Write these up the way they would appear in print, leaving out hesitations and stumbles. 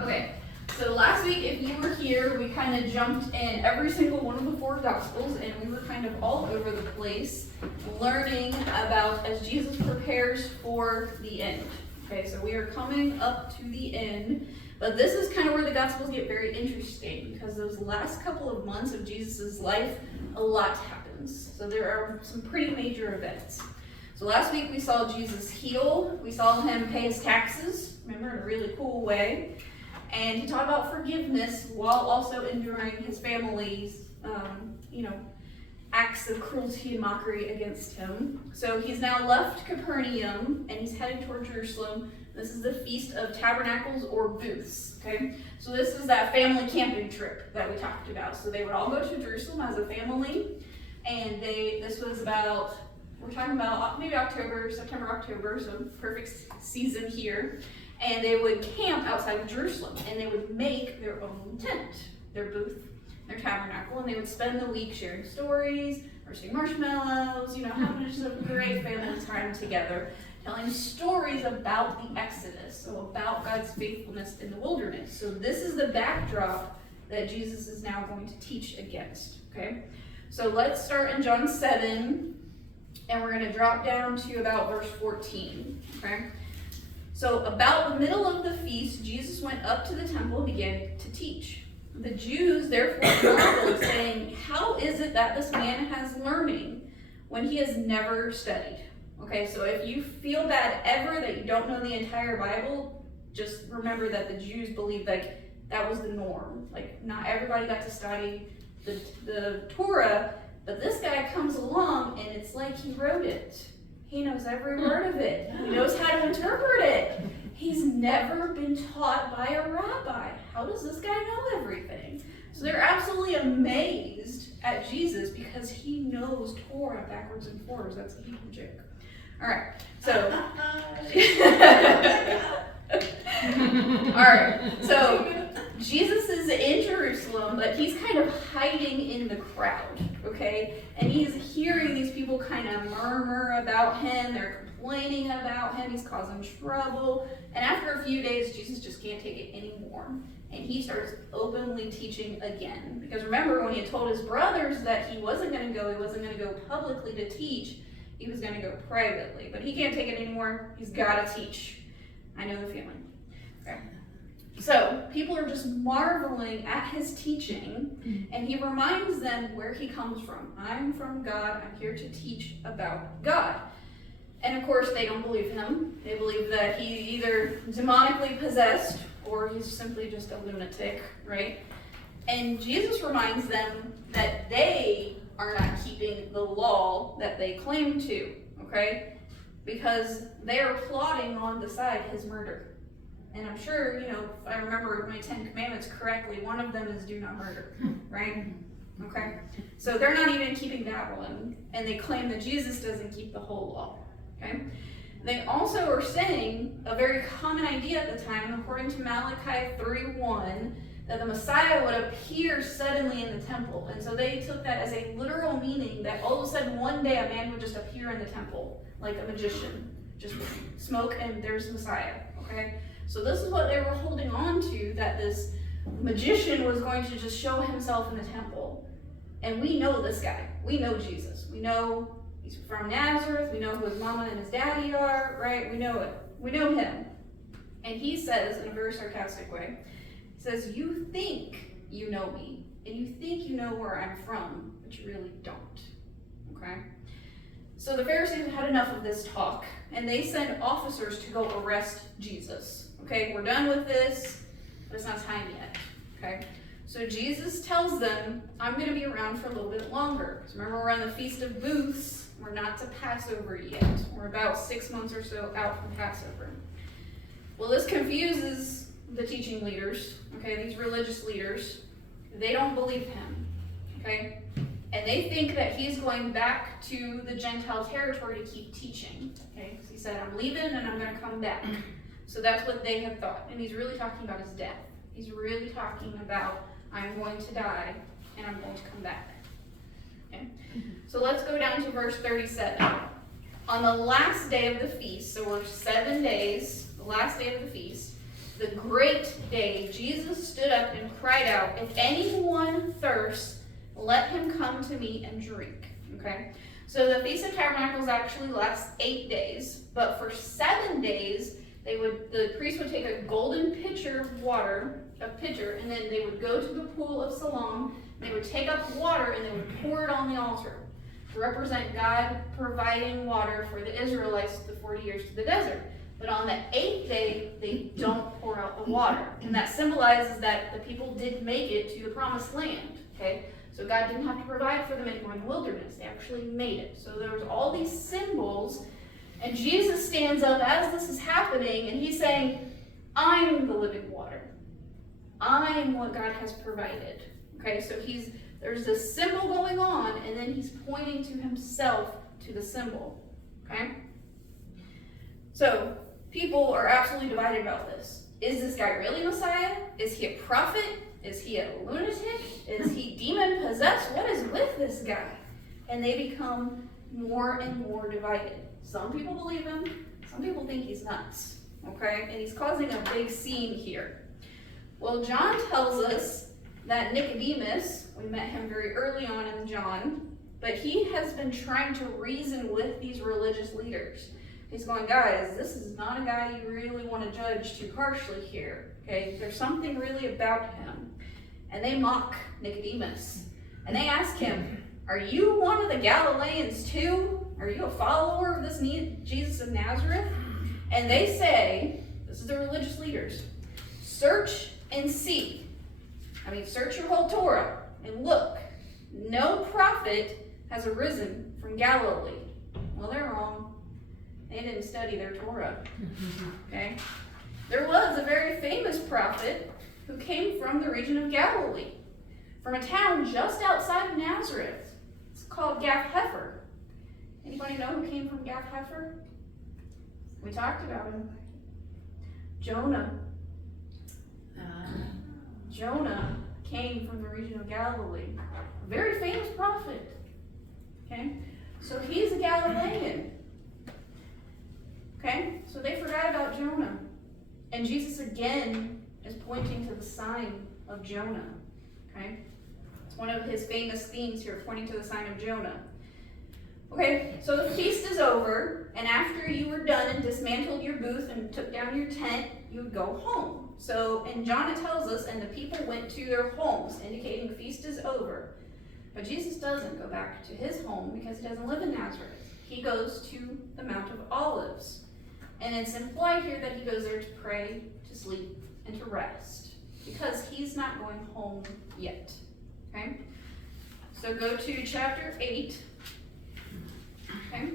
Okay, so last week, if you were here, we kind of jumped in every single one of the 4 Gospels, and we were kind of all over the place learning about as Jesus prepares for the end. Okay, so we are coming up to the end, but this is kind of where the Gospels get very interesting, because those last couple of months of Jesus' life, a lot happens. So there are some pretty major events. So last week we saw Jesus heal, we saw him pay his taxes, remember, in a really cool way. And he taught about forgiveness while also enduring his family's, acts of cruelty and mockery against him. So he's now left Capernaum and he's heading toward Jerusalem. This is the Feast of Tabernacles or Booths. Okay, so this is that family camping trip that we talked about. So they would all go to Jerusalem as a family, and this was about, we're talking about maybe September, October, so perfect season here. And they would camp outside of Jerusalem, and they would make their own tent, their booth, their tabernacle, and they would spend the week sharing stories, roasting marshmallows, having just a great family time together, telling stories about the Exodus, so about God's faithfulness in the wilderness. So this is the backdrop that Jesus is now going to teach against, okay? So let's start in John 7, and we're going to drop down to about verse 14, okay? So about the middle of the feast, Jesus went up to the temple and began to teach. The Jews therefore marveled, saying, "How is it that this man has learning when he has never studied?" Okay, so if you feel bad ever that you don't know the entire Bible, just remember that the Jews believed that was the norm. Not everybody got to study the Torah, but this guy comes along and it's like he wrote it. He knows every word of it. He knows how to interpret it. He's never been taught by a rabbi. How does this guy know everything? So they're absolutely amazed at Jesus because he knows Torah backwards and forwards. That's a Hebrew joke. All right, so. All right, so Jesus is in Jerusalem, but he's kind of hiding in the crowd, okay? And he's hearing these people kind of murmur about him. They're complaining about him. He's causing trouble. And after a few days, Jesus just can't take it anymore. And he starts openly teaching again. Because remember, when he had told his brothers that he wasn't going to go publicly to teach, he was going to go privately. But he can't take it anymore. He's got to teach. I know the feeling. Okay. So people are just marveling at his teaching, and he reminds them where he comes from. I'm from God. I'm here to teach about God. And of course, they don't believe him. They believe that he's either demonically possessed or he's simply just a lunatic, right? And Jesus reminds them that they are not keeping the law that they claim to, okay? Because they are plotting on the side his murder. And I'm sure, if I remember my 10 Commandments correctly, one of them is do not murder, right? Okay? So they're not even keeping that one, and they claim that Jesus doesn't keep the whole law, okay? They also are saying a very common idea at the time, according to Malachi 3:1, that the Messiah would appear suddenly in the temple. And so they took that as a literal meaning that all of a sudden one day a man would just appear in the temple, like a magician, just smoke and there's Messiah, okay? So this is what they were holding on to, that this magician was going to just show himself in the temple. And we know this guy. We know Jesus. We know he's from Nazareth. We know who his mama and his daddy are, right? We know it. We know him. And he says, in a very sarcastic way, he says, "You think you know me, and you think you know where I'm from, but you really don't." Okay? So the Pharisees had enough of this talk, and they sent officers to go arrest Jesus. Okay, we're done with this, but it's not time yet, okay? So Jesus tells them, I'm going to be around for a little bit longer. So remember, we're on the Feast of Booths. We're not to Passover yet. We're about 6 months or so out from Passover. Well, this confuses the teaching leaders, okay, these religious leaders. They don't believe him, okay? And they think that he's going back to the Gentile territory to keep teaching, okay? Because he said, I'm leaving and I'm going to come back. So that's what they had thought. And he's really talking about his death. He's really talking about, I'm going to die and I'm going to come back. Okay? So let's go down to verse 37. On the last day of the feast, so we're 7 days, the last day of the feast, the great day, Jesus stood up and cried out, "If anyone thirsts, let him come to me and drink." Okay? So the Feast of Tabernacles actually lasts 8 days, but for 7 days, the priest would take a golden pitcher of water, and then they would go to the pool of Siloam, and they would take up water and they would pour it on the altar to represent God providing water for the Israelites the 40 years to the desert. But on the 8th day, they don't pour out the water. And that symbolizes that the people did make it to the promised land. Okay? So God didn't have to provide for them anymore in the wilderness. They actually made it. So there was all these symbols. And Jesus stands up as this is happening, and he's saying, "I'm the living water. I'm what God has provided." Okay? So there's this symbol going on, and then he's pointing to himself to the symbol. Okay? So people are absolutely divided about this. Is this guy really Messiah? Is he a prophet? Is he a lunatic? Is he demon possessed? What is with this guy? And they become more and more divided. Some people believe him. Some people think he's nuts. Okay? And he's causing a big scene here. Well, John tells us that Nicodemus, we met him very early on in John, but he has been trying to reason with these religious leaders. He's going, "Guys, this is not a guy you really want to judge too harshly here. Okay? There's something really about him." And they mock Nicodemus. And they ask him, "Are you one of the Galileans too? Are you a follower of this Jesus of Nazareth?" And they say, this is the religious leaders, "Search and see." Search your whole Torah and look. No prophet has arisen from Galilee. Well, they're wrong. They didn't study their Torah. Okay? There was a very famous prophet who came from the region of Galilee, from a town just outside of Nazareth. It's called Gath-Hepher. Anybody know who came from Gath-Hepher? We talked about him. Jonah. Jonah came from the region of Galilee. A very famous prophet. Okay? So he's a Galilean. Okay? So they forgot about Jonah. And Jesus again is pointing to the sign of Jonah. Okay? It's one of his famous themes here, pointing to the sign of Jonah. Okay, so the feast is over, and after you were done and dismantled your booth and took down your tent, you would go home. So in John it tells us, and the people went to their homes, indicating the feast is over. But Jesus doesn't go back to his home because he doesn't live in Nazareth. He goes to the Mount of Olives. And it's implied here that he goes there to pray, to sleep, and to rest, because he's not going home yet. Okay? So go to chapter 8. Okay?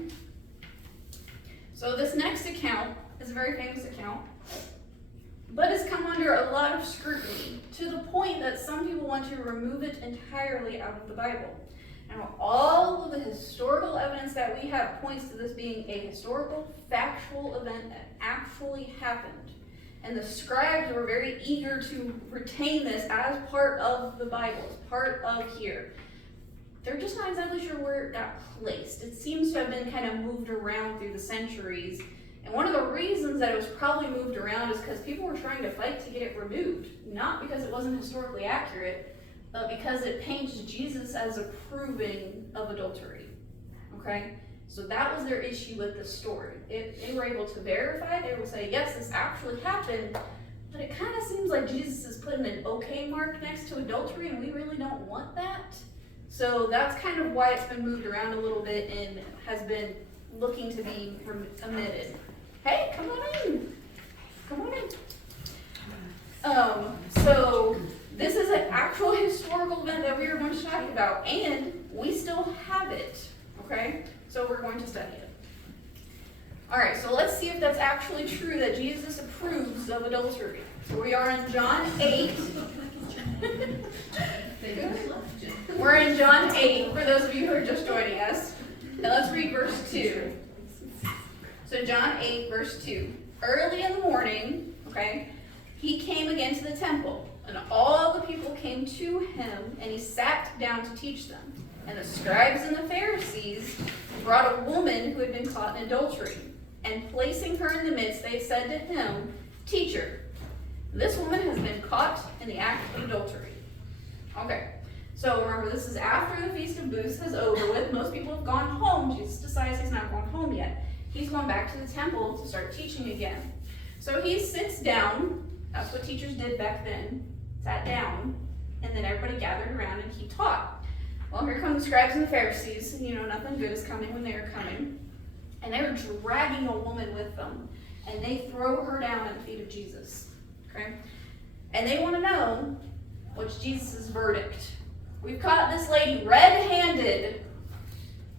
So this next account is a very famous account, but it's come under a lot of scrutiny, to the point that some people want to remove it entirely out of the Bible. Now, all of the historical evidence that we have points to this being a historical, factual event that actually happened. And the scribes were very eager to retain this as part of the Bible, as part of here. They're just not exactly sure where it got placed. It seems to have been kind of moved around through the centuries. And one of the reasons that it was probably moved around is because people were trying to fight to get it removed. Not because it wasn't historically accurate, but because it paints Jesus as approving of adultery. Okay? So that was their issue with the story. They were able to verify, they would say, yes, this actually happened, but it kind of seems like Jesus is putting an okay mark next to adultery, and we really don't want that. So that's kind of why it's been moved around a little bit and has been looking to be omitted. Hey, come on in. Come on in. So this is an actual historical event that we are going to talk about, and we still have it, okay? So we're going to study it. All right, so let's see if that's actually true, that Jesus approves of adultery. So we are in John 8. We're in John 8, for those of you who are just joining us. And let's read verse 2. So John 8, verse 2. Early in the morning, okay, he came again to the temple, and all the people came to him, and he sat down to teach them. And the scribes and the Pharisees brought a woman who had been caught in adultery. And placing her in the midst, they said to him, "Teacher, This woman has been caught in the act of adultery. Okay, so remember, this is after the Feast of Booths is over with. Most people have gone home. Jesus decides he's not going home yet. He's going back to the temple to start teaching again. So he sits down. That's what teachers did back then. Sat down, and then everybody gathered around and he taught. Well, here come the scribes and the Pharisees. Nothing good is coming when they are coming. And they were dragging a woman with them. And they throw her down at the feet of Jesus. Okay? And they want to know what's Jesus' verdict. We've caught this lady red-handed.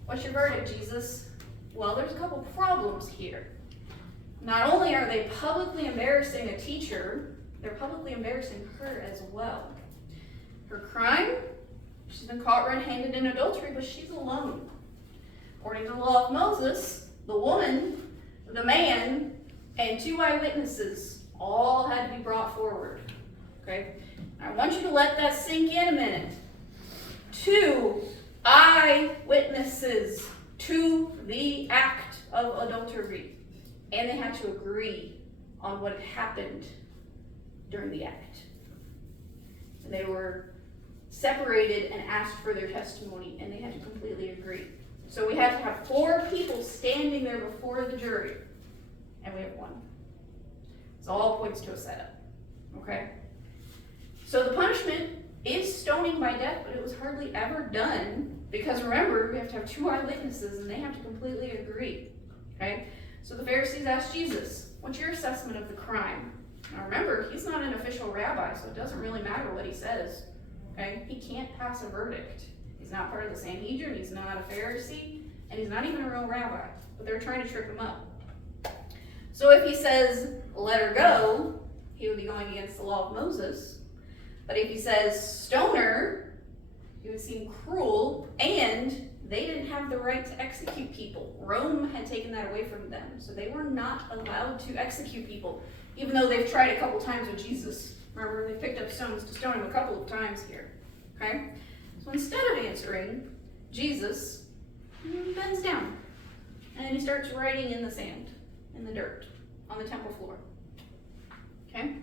What's your verdict, Jesus? Well, there's a couple problems here. Not only are they publicly embarrassing a teacher, they're publicly embarrassing her as well. Her crime? She's been caught red-handed in adultery, but she's alone. According to the law of Moses, the woman, the man, and 2 eyewitnesses all had to be brought forward. Okay? I want you to let that sink in a minute. 2 eyewitnesses to the act of adultery. And they had to agree on what had happened during the act. And they were separated and asked for their testimony, and they had to completely agree. So we had to have 4 people standing there before the jury, and we have 1. It's all points to a setup. Okay? So the punishment is stoning by death, but it was hardly ever done, because remember, we have to have 2 eyewitnesses, and they have to completely agree. Okay? So the Pharisees asked Jesus, what's your assessment of the crime? Now remember, he's not an official rabbi, so it doesn't really matter what he says. Okay? He can't pass a verdict. He's not part of the Sanhedrin, he's not a Pharisee, and he's not even a real rabbi. But they're trying to trip him up. So if he says, let her go, he would be going against the law of Moses. But if he says, stone her, he would seem cruel, and they didn't have the right to execute people. Rome had taken that away from them, so they were not allowed to execute people, even though they've tried a couple times with Jesus. Remember, they picked up stones to stone him a couple of times here. Okay? So instead of answering, Jesus bends down, and he starts writing in the sand, in the dirt, on the temple floor. Okay?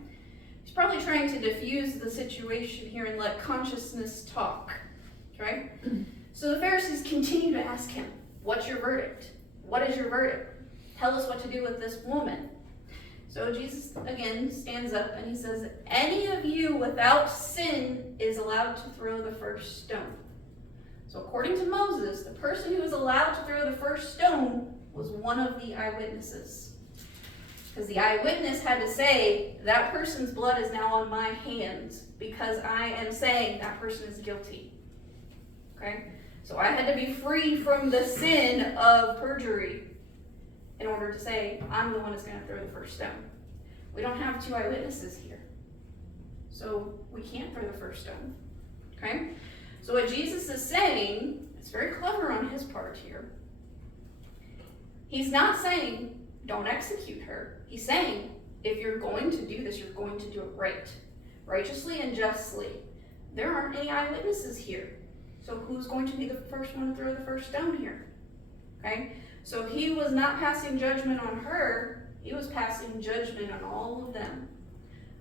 He's probably trying to diffuse the situation here and let consciousness talk. Okay? So the Pharisees continue to ask him, what's your verdict? What is your verdict? Tell us what to do with this woman. So Jesus, again, stands up and he says, any of you without sin is allowed to throw the first stone. So according to Moses, the person who was allowed to throw the first stone was one of the eyewitnesses. Because the eyewitness had to say, that person's blood is now on my hands because I am saying that person is guilty. Okay? So I had to be free from the sin of perjury in order to say, I'm the one that's going to throw the first stone. We don't have 2 eyewitnesses here. So we can't throw the first stone. Okay? So what Jesus is saying, it's very clever on his part here. He's not saying, don't execute her. He's saying, if you're going to do this, you're going to do it right. Righteously and justly. There aren't any eyewitnesses here. So who's going to be the first one to throw the first stone here? Okay? So he was not passing judgment on her. He was passing judgment on all of them.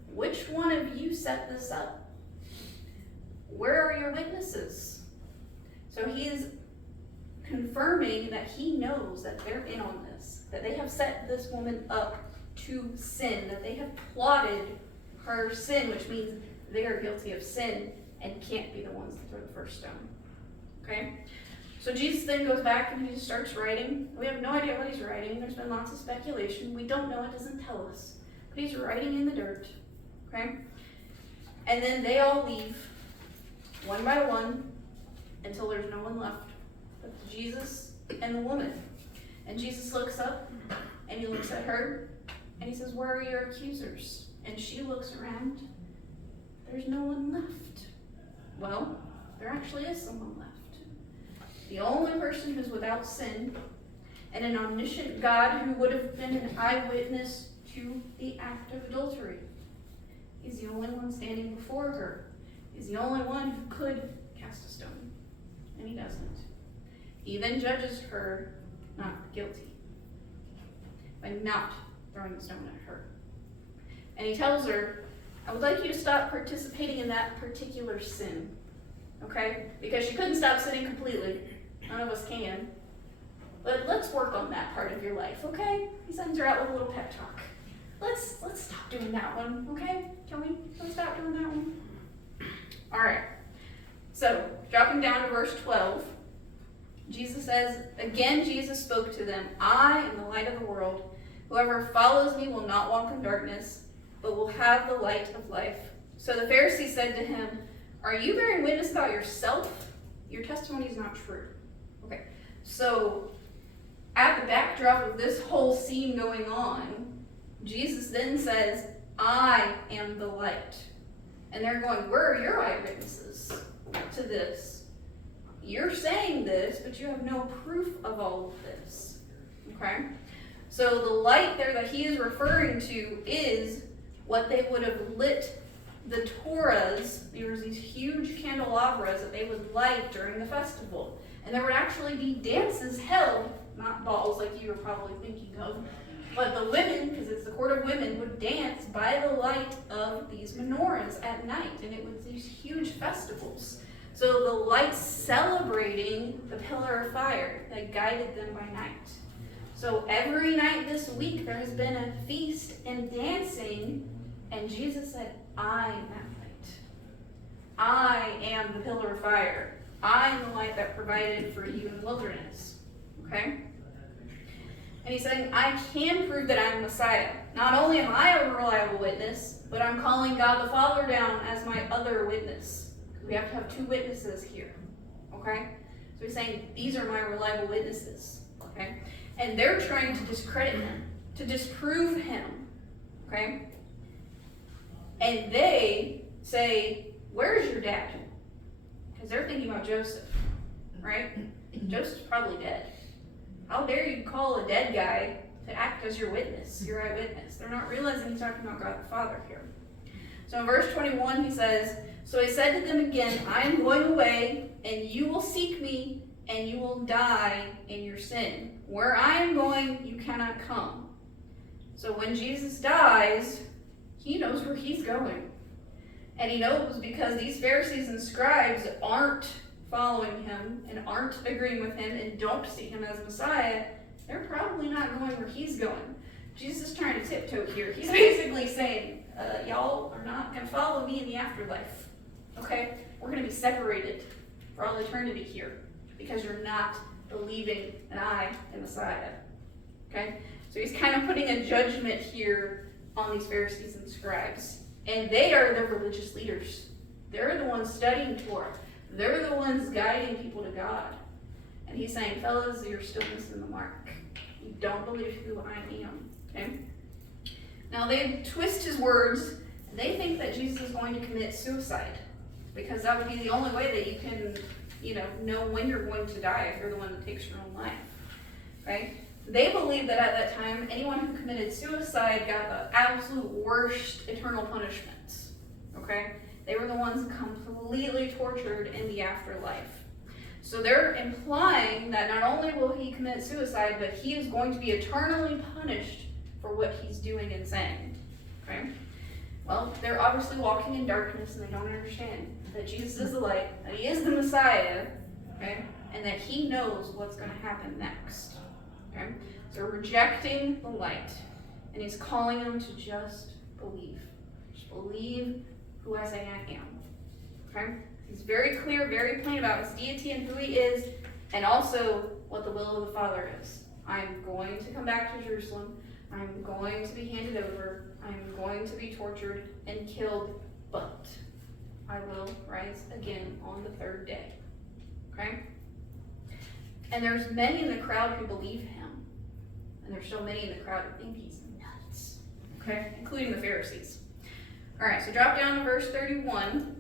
Which one of you set this up? Where are your witnesses? So he is confirming that he knows that they're in on this, that they have set this woman up to sin, that they have plotted her sin, which means they are guilty of sin and can't be the ones to throw the first stone. Okay? So Jesus then goes back and he just starts writing. We have no idea what he's writing. There's been lots of speculation. We don't know. It doesn't tell us. But he's writing in the dirt. Okay? And then they all leave, one by one, until there's no one left but Jesus and the woman. And Jesus looks up and he looks at her and he says, where are your accusers? And she looks around. There's no one left. Well, there actually is someone left. The only person who's without sin, and an omniscient God who would have been an eyewitness to the act of adultery. He's the only one standing before her. He's the only one who could cast a stone, and he doesn't. He then judges her not guilty by not throwing the stone at her. And he tells her, I would like you to stop participating in that particular sin. Okay? Because she couldn't stop sinning completely. None of us can. But let's work on that part of your life, okay? He sends her out with a little pep talk. Let's stop doing that one, okay? Let's stop doing that one? Alright. So, dropping down to verse 12, Jesus says, again Jesus spoke to them, I am the light of the world. Whoever follows me will not walk in darkness, but will have the light of life. So the Pharisees said to him, are you bearing witness about yourself? Your testimony is not true. Okay, so at the backdrop of this whole scene going on, Jesus then says, I am the light. And they're going, where are your eyewitnesses to this? You're saying this, but you have no proof of all of this. Okay? So the light there that he is referring to is what they would have lit the Torahs. There was these huge candelabras that they would light during the festival. And there would actually be dances held, not balls like you were probably thinking of, but the women, because it's the court of women, would dance by the light of these menorahs at night. And it was these huge festivals. So the light celebrating the pillar of fire that guided them by night. So every night this week there has been a feast and dancing, and Jesus said, I am that light. I am the pillar of fire. I am the light that provided for you in the wilderness. Okay? And he's saying, I can prove that I'm Messiah. Not only am I a reliable witness, but I'm calling God the Father down as my other witness. We have to have two witnesses here. Okay? So he's saying, these are my reliable witnesses. Okay? And they're trying to discredit him, to disprove him. Okay? And they say, where's your dad? Because they're thinking about Joseph, right? Joseph's probably dead. How dare you call a dead guy to act as your witness, your eyewitness? They're not realizing he's talking about God the Father here. So in verse 21, he says, so he said to them again, I am going away, and you will seek me, and you will die in your sin. Where I am going, you cannot come. So when Jesus dies, he knows where he's going. And he knows because these Pharisees and scribes aren't following him and aren't agreeing with him and don't see him as Messiah, they're probably not going where he's going. Jesus is trying to tiptoe here. He's basically saying, y'all are not going to follow me in the afterlife. Okay? We're going to be separated for all eternity here because you're not believing that I am Messiah. Okay? So he's kind of putting a judgment here on these Pharisees and scribes. And they are the religious leaders. They're the ones studying Torah. They're the ones guiding people to God. And he's saying, fellas, you're still missing the mark. You don't believe who I am. Okay? Now they twist his words, and they think that Jesus is going to commit suicide. Because that would be the only way that you can, know when you're going to die if you're the one that takes your own life. Right? They believed that at that time, anyone who committed suicide got the absolute worst eternal punishment. Okay? They were the ones completely tortured in the afterlife. So they're implying that not only will he commit suicide, but he is going to be eternally punished for what he's doing and saying. Okay? Well, they're obviously walking in darkness and they don't understand that Jesus is the light, that he is the Messiah, okay? And that he knows what's going to happen next. Okay? So rejecting the light. And he's calling them to just believe. Just believe who I say I am. Okay? He's very clear, very plain about his deity and who he is, and also what the will of the Father is. I'm going to come back to Jerusalem. I'm going to be handed over. I'm going to be tortured and killed, but I will rise again on the third day. Okay? And there's many in the crowd who believe him. And there's so many in the crowd who think he's nuts. Okay? Including the Pharisees. Alright, so drop down to verse 31.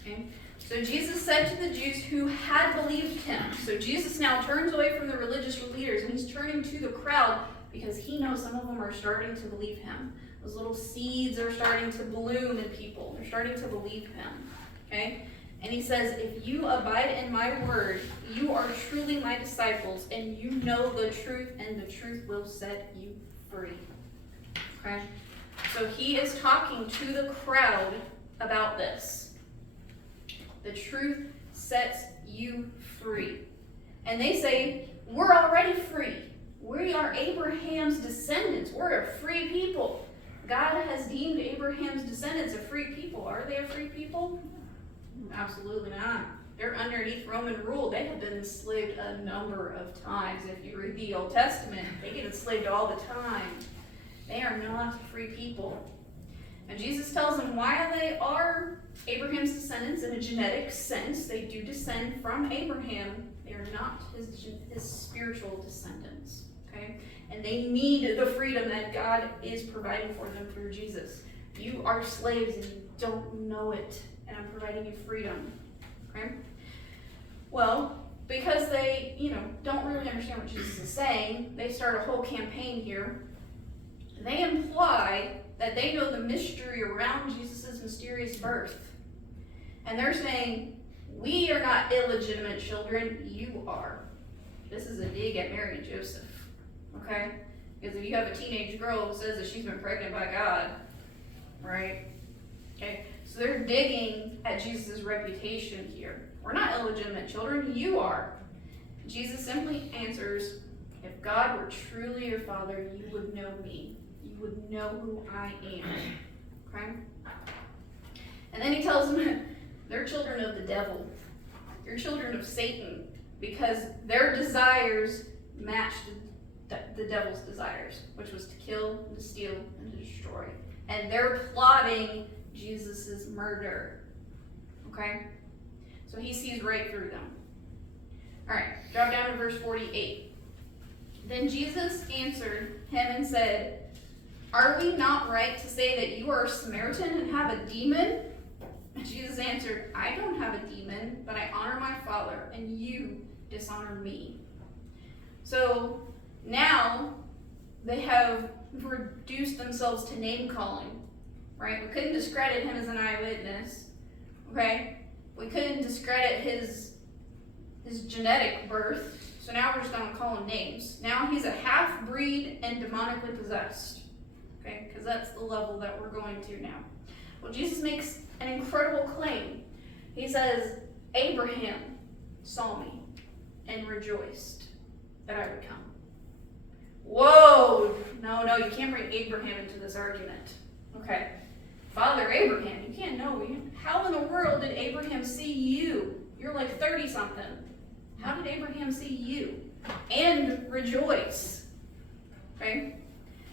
Okay? So Jesus said to the Jews who had believed him. So Jesus now turns away from the religious leaders and he's turning to the crowd because he knows some of them are starting to believe him. Those little seeds are starting to bloom in people. They're starting to believe him. Okay? And he says, if you abide in my word, you are truly my disciples, and you know the truth, and the truth will set you free. Okay? So he is talking to the crowd about this. The truth sets you free. And they say, we're already free. We are Abraham's descendants. We're a free people. God has deemed Abraham's descendants a free people. Are they a free people? Absolutely not. They're underneath Roman rule. They have been enslaved a number of times. If you read the Old Testament, they get enslaved all the time. They are not free people. And Jesus tells them while they are Abraham's descendants in a genetic sense, they do descend from Abraham, they are not his spiritual descendants. Okay? And they need the freedom that God is providing for them through Jesus. You are slaves and you don't know it, and I'm providing you freedom. Okay? Well, because they, don't really understand what Jesus is saying, they start a whole campaign here. They imply that they know the mystery around Jesus' mysterious birth. And they're saying, we are not illegitimate children, you are. This is a dig at Mary and Joseph. Okay? Because if you have a teenage girl who says that she's been pregnant by God, right? Okay? So they're digging at Jesus' reputation here. We're not illegitimate children, you are. Jesus simply answers, if God were truly your father, you would know me. You would know who I am. Okay? And then he tells them, they're children of the devil. You're children of Satan, because their desires matched the devil's desires, which was to kill, and to steal, and to destroy. And they're plotting Jesus' murder. Okay? So he sees right through them. Alright, drop down to verse 48. Then Jesus answered him and said, are we not right to say that you are a Samaritan and have a demon? And Jesus answered, I don't have a demon, but I honor my Father, and you dishonor me. So now they have reduced themselves to name calling, right? We couldn't discredit him as an eyewitness, okay? We couldn't discredit his genetic birth, so now we're just going to call him names. Now he's a half-breed and demonically possessed, okay? Because that's the level that we're going to now. Well, Jesus makes an incredible claim. He says, Abraham saw me and rejoiced that I would come. Whoa! No, you can't bring Abraham into this argument. Okay. Father Abraham, you can't know. How in the world did Abraham see you? You're like 30-something. How did Abraham see you? And rejoice. Okay?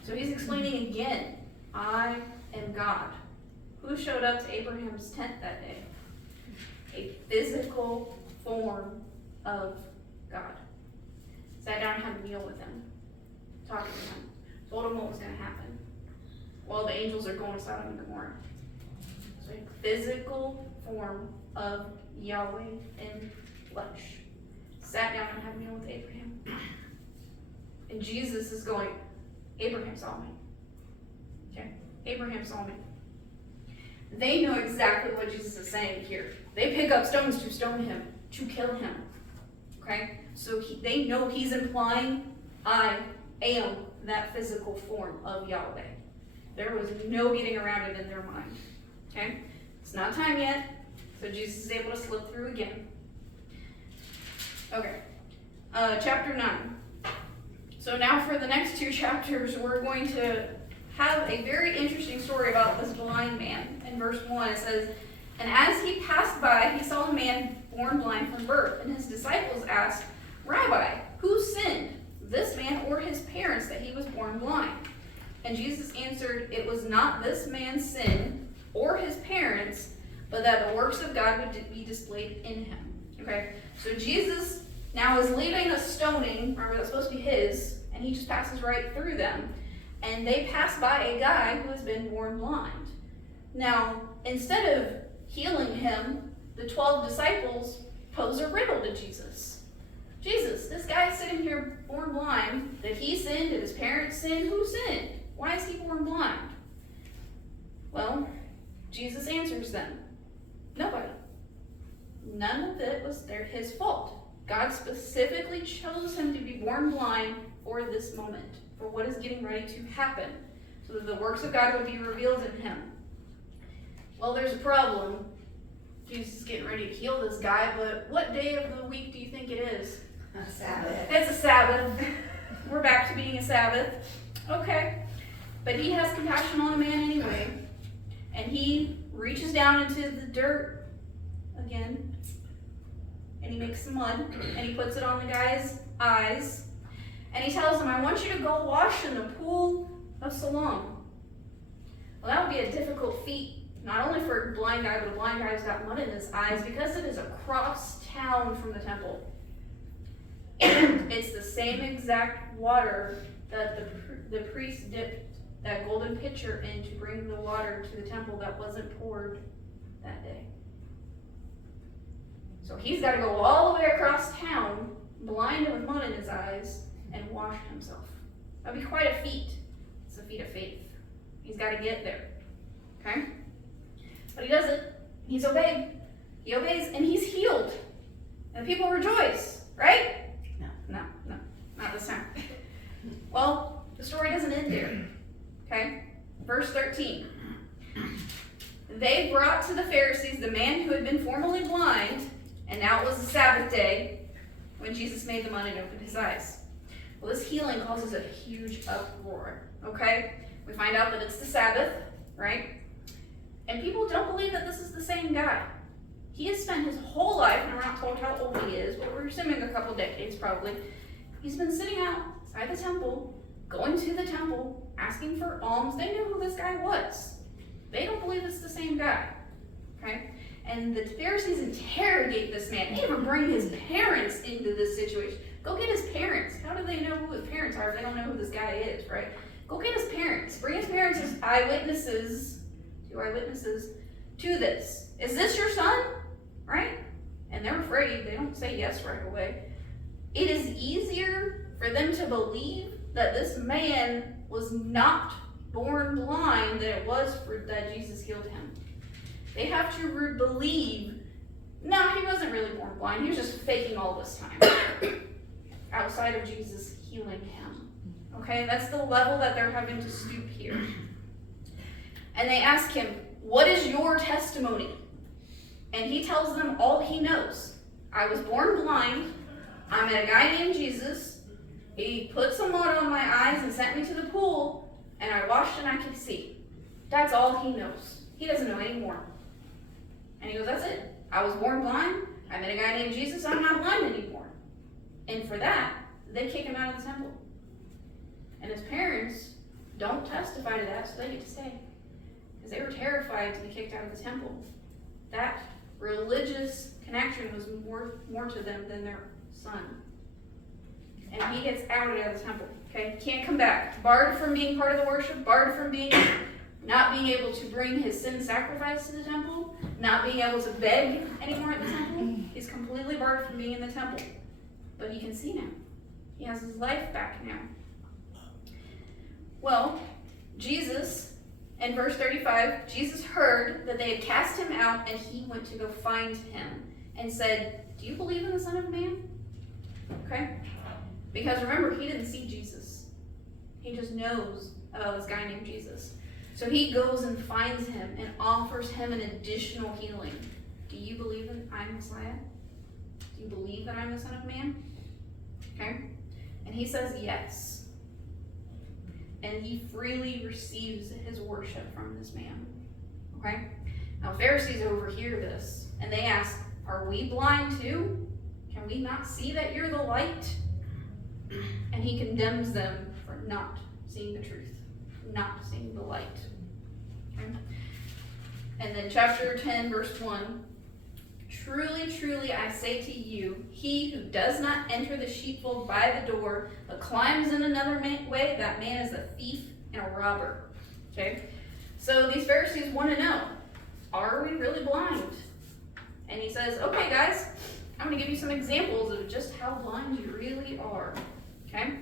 So he's explaining again, I am God. Who showed up to Abraham's tent that day? A physical form of God. Sat down and had a meal with him. Talked to him. Told him what was going to happen. While the angels are going to Sodom and Gomorrah. So a physical form of Yahweh in flesh. Sat down and had a meal with Abraham. And Jesus is going, Abraham saw me. Okay? Abraham saw me. They know exactly what Jesus is saying here. They pick up stones to stone him, to kill him. Okay? So they know he's implying, I am that physical form of Yahweh. There was no getting around it in their mind. Okay? It's not time yet, so Jesus is able to slip through again. Okay. Chapter 9. So now for the next two chapters, we're going to have a very interesting story about this blind man. In verse 1, it says, and as he passed by, he saw a man born blind from birth, and his disciples asked, Rabbi, who sinned, this man or his parents, that he was born blind? And Jesus answered, it was not this man's sin or his parents, but that the works of God would be displayed in him. Okay, so Jesus now is leaving a stoning, remember that's supposed to be his, and he just passes right through them. And they pass by a guy who has been born blind. Now, instead of healing him, the 12 disciples pose a riddle to Jesus. Jesus, this guy is sitting here born blind. Did he sin? Did his parents sin? Who sinned? Why is he born blind? Well, Jesus answers them. Nobody. None of it was his fault. God specifically chose him to be born blind for this moment, for what is getting ready to happen. so that the works of God would be revealed in him. Well, there's a problem. Jesus is getting ready to heal this guy, but what day of the week do you think it is? A Sabbath. It's a Sabbath. We're back to being a Sabbath. Okay. But he has compassion on a man anyway. And he reaches down into the dirt again. And he makes some mud. And he puts it on the guy's eyes. And he tells him, I want you to go wash in the pool of Siloam. Well, that would be a difficult feat. Not only for a blind guy, but a blind guy who's got mud in his eyes, because it is across town from the temple. And it's the same exact water that the priest dipped that golden pitcher in to bring the water to the temple that wasn't poured that day. So he's got to go all the way across town, blind and with mud in his eyes, and wash himself. That'd be quite a feat. It's a feat of faith. He's got to get there. Okay? But he does it. He's obeyed. He obeys, and he's healed. And the people rejoice, right? No, not this time. Well, the story doesn't end there. Okay? Verse 13. They brought to the Pharisees the man who had been formerly blind, and now it was the Sabbath day when Jesus made the mud and opened his eyes. Well, this healing causes a huge uproar. Okay? We find out that it's the Sabbath, right? And people don't believe that this is the same guy. He has spent his whole life, and we're not told how old he is, but we're assuming a couple decades probably. He's been sitting outside the temple, going to the temple, asking for alms. They knew who this guy was. They don't believe it's the same guy. Okay? And the Pharisees interrogate this man. They even bring his parents into this situation. Go get his parents. How do they know who his parents are if they don't know who this guy is, right? Go get his parents. Bring his parents as eyewitnesses. 2 eyewitnesses to this. Is this your son? Right? And they're afraid. They don't say yes right away. It is easier for them to believe that this man was not born blind than it was for that Jesus healed him. They have to believe, no, he wasn't really born blind. He was just faking all this time outside of Jesus healing him. Okay? That's the level that they're having to stoop here. And they ask him, what is your testimony? And he tells them all he knows. I was born blind. I met a guy named Jesus. He put some mud on my eyes and sent me to the pool, and I washed and I could see. That's all he knows. He doesn't know any more. And he goes, that's it. I was born blind. I met a guy named Jesus. I'm not blind anymore. And for that, they kick him out of the temple. And his parents don't testify to that, so they get to stay. Because they were terrified to be kicked out of the temple. That religious connection was more to them than their son. And he gets outed out of the temple. Okay, can't come back. Barred from being part of the worship. Barred from not being able to bring his sin sacrifice to the temple. Not being able to beg anymore at the temple. He's completely barred from being in the temple. But he can see now. He has his life back now. Well, Jesus, in verse 35, Jesus heard that they had cast him out, and he went to go find him and said, do you believe in the Son of Man? Okay? Because remember, he didn't see Jesus. He just knows about this guy named Jesus. So he goes and finds him and offers him an additional healing. Do you believe that I'm Messiah? Do you believe that I'm the Son of Man? Okay? And he says yes. And he freely receives his worship from this man. Okay? Now Pharisees overhear this, and they ask, are we blind too? Can we not see that you're the light? And he condemns them for not seeing the truth, not seeing the light. Okay? And then chapter 10, verse 1. Truly, truly, I say to you, he who does not enter the sheepfold by the door, but climbs in another way, that man is a thief and a robber. Okay? So these Pharisees want to know, are we really blind? And he says, okay, guys, I'm going to give you some examples of just how blind you really are. Okay?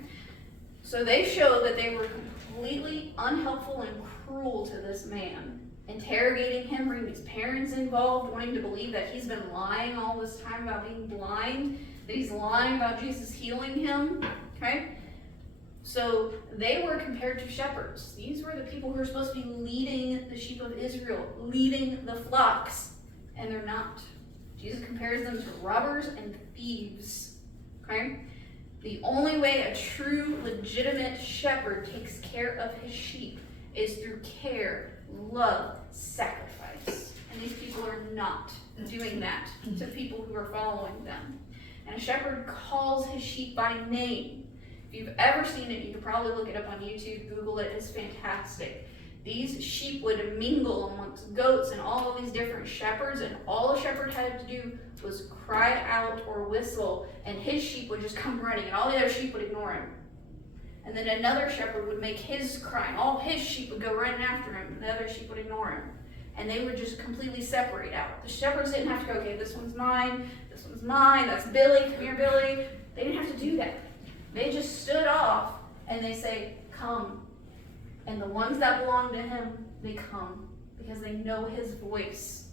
So they show that they were completely unhelpful and cruel to this man, interrogating him, bringing his parents involved, wanting to believe that he's been lying all this time about being blind, that he's lying about Jesus healing him. Okay? So they were compared to shepherds. These were the people who were supposed to be leading the sheep of Israel, leading the flocks, and they're not. Jesus compares them to robbers and thieves. Okay? The only way a true, legitimate shepherd takes care of his sheep is through care, love, sacrifice. And these people are not doing that to people who are following them. And a shepherd calls his sheep by name. If you've ever seen it, you could probably look it up on YouTube, Google it, it's fantastic. These sheep would mingle amongst goats and all of these different shepherds, and all a shepherd had to do was cry out or whistle, and his sheep would just come running, and all the other sheep would ignore him. And then another shepherd would make his cry, and all his sheep would go running after him, and the other sheep would ignore him. And they would just completely separate out. The shepherds didn't have to go, okay, this one's mine, that's Billy, come here, Billy. They didn't have to do that. They just stood off, and they say, come. And the ones that belong to him, they come, because they know his voice.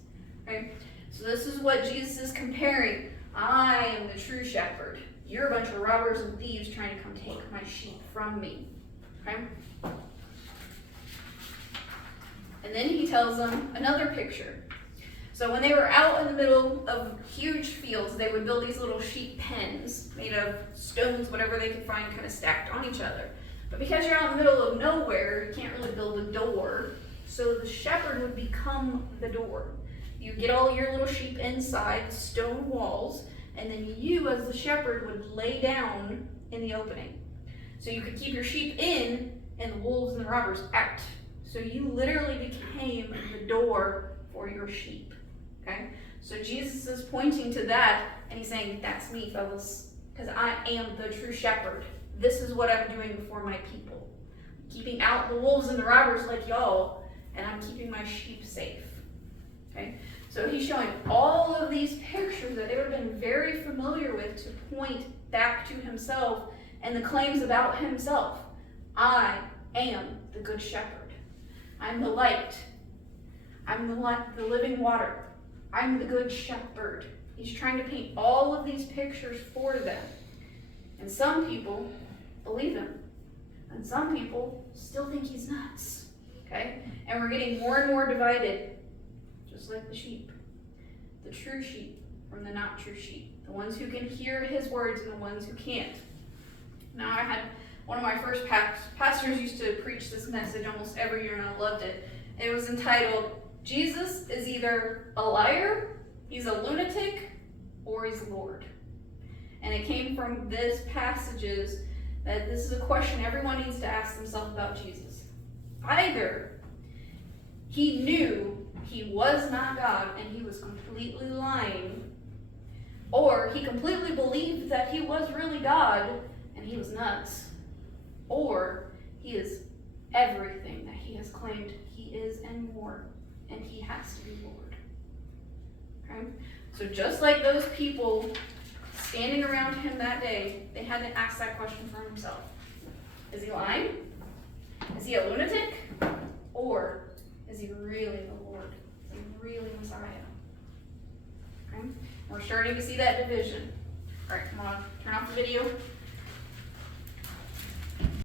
Okay? So this is what Jesus is comparing. I am the true shepherd. You're a bunch of robbers and thieves trying to come take my sheep from me. Okay? And then he tells them another picture. So when they were out in the middle of huge fields, they would build these little sheep pens made of stones, whatever they could find, kind of stacked on each other. But because you're out in the middle of nowhere, you can't really build a door. So the shepherd would become the door. You get all your little sheep inside the stone walls, and then you, as the shepherd, would lay down in the opening. So you could keep your sheep in, and the wolves and the robbers out. So you literally became the door for your sheep. Okay? So Jesus is pointing to that, and he's saying, that's me, fellas, because I am the true shepherd. This is what I'm doing for my people. I'm keeping out the wolves and the robbers like y'all, and I'm keeping my sheep safe. Okay? So he's showing all of these pictures that they would have been very familiar with to point back to himself and the claims about himself. I am the good shepherd. I'm the light. I'm the living water. I'm the good shepherd. He's trying to paint all of these pictures for them. And some people believe him. And some people still think he's nuts. Okay? And we're getting more and more divided, just like the sheep. The true sheep from the not true sheep. The ones who can hear his words and the ones who can't. Now, I had one of my first pastors used to preach this message almost every year, and I loved it. It was entitled, Jesus is either a liar, he's a lunatic, or he's Lord. And it came from this passages that this is a question everyone needs to ask themselves about Jesus. Either he knew he was not God and he was completely lying, or he completely believed that he was really God and he was nuts, or he is everything that he has claimed he is and more, and he has to be Lord. Okay? So just like those people standing around him that day, they had to ask that question for himself. Is he lying? Is he a lunatic? Or is he really the Lord? Is he really Messiah? Okay? We're starting to see that division. All right, come on, turn off the video.